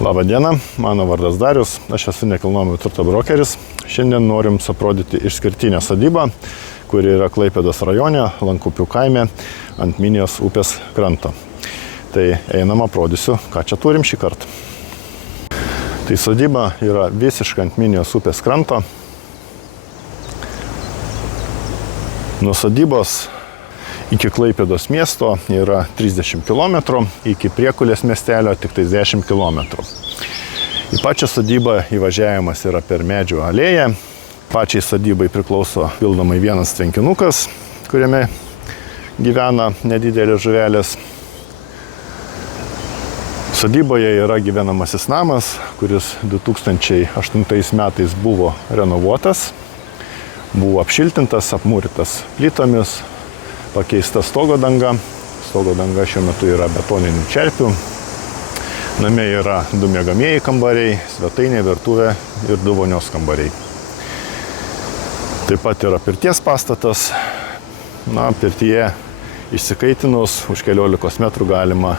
Labą dieną, mano vardas Darius, aš esu nekilnojamo turto brokeris. Šiandien norim aprodyti išskirtinę sodybą, kuri yra Klaipėdos rajone, Lankupių kaime, ant Minijos upės kranto. Tai einam aprodysiu, ką čia turim šį kartą. Tai sodyba yra visiškai ant Minijos upės kranto. Nuo sodybos iki Klaipėdos miesto yra 30 km, iki Priekulės miestelio tik 10 km. Į pačią sodybą įvažiavimas yra per medžių alėją. Pačiai sodybai priklauso pildomai vienas tvenkinukas, kuriame gyvena nedidelės žuvelės. Sodyboje yra gyvenamasis namas, kuris 2008 metais buvo renovuotas, buvo apšiltintas, apmūrytas plytomis, pakeista stogo danga. Stogo danga šiuo metu yra betoninių čerpių. Name yra 2 miegamieji kambariai, svetainė, virtuvė ir 2 vonios kambariai. Taip pat yra pirties pastatas. Pirtyje išsikaitinus už keliolikos metrų galima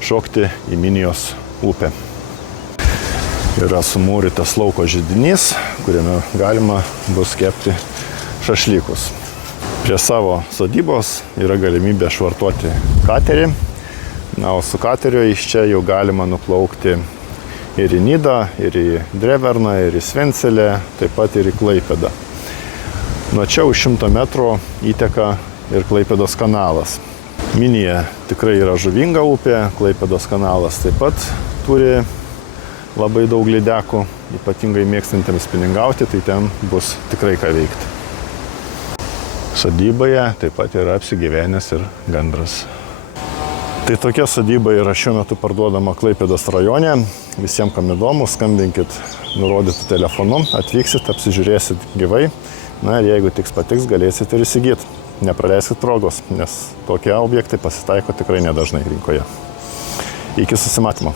šokti į Minijos upę. Yra sumūrytas lauko židinys, kuriame galima bus kepti šašlykus. Prie savo sodybos yra galimybė švartuoti katerį. O su kateriu iš čia jau galima nuplaukti ir į Nidą, ir į Dreverną, ir į Svencelę, taip pat ir į Klaipėdą. Nuo čia už 100 metrų įteka ir Klaipėdos kanalas. Minija tikrai yra žuvinga upė, Klaipėdos kanalas taip pat turi labai daug lydekų, ypatingai mėgstantiems spiningauti, tai ten bus tikrai ką veikti. Sodyboje taip pat yra apsigyvenęs ir gandras. Tai tokia sodyba yra šiuo metu parduodama Klaipėdos rajone. Visiems, kam įdomu, skambinkit nurodytų telefonu, atvyksit, apsižiūrėsit gyvai. Ir jeigu tiks patiks, galėsit ir įsigyti. Nepraleiskit progos, nes tokie objektai pasitaiko tikrai nedažnai rinkoje. Iki susimatymo.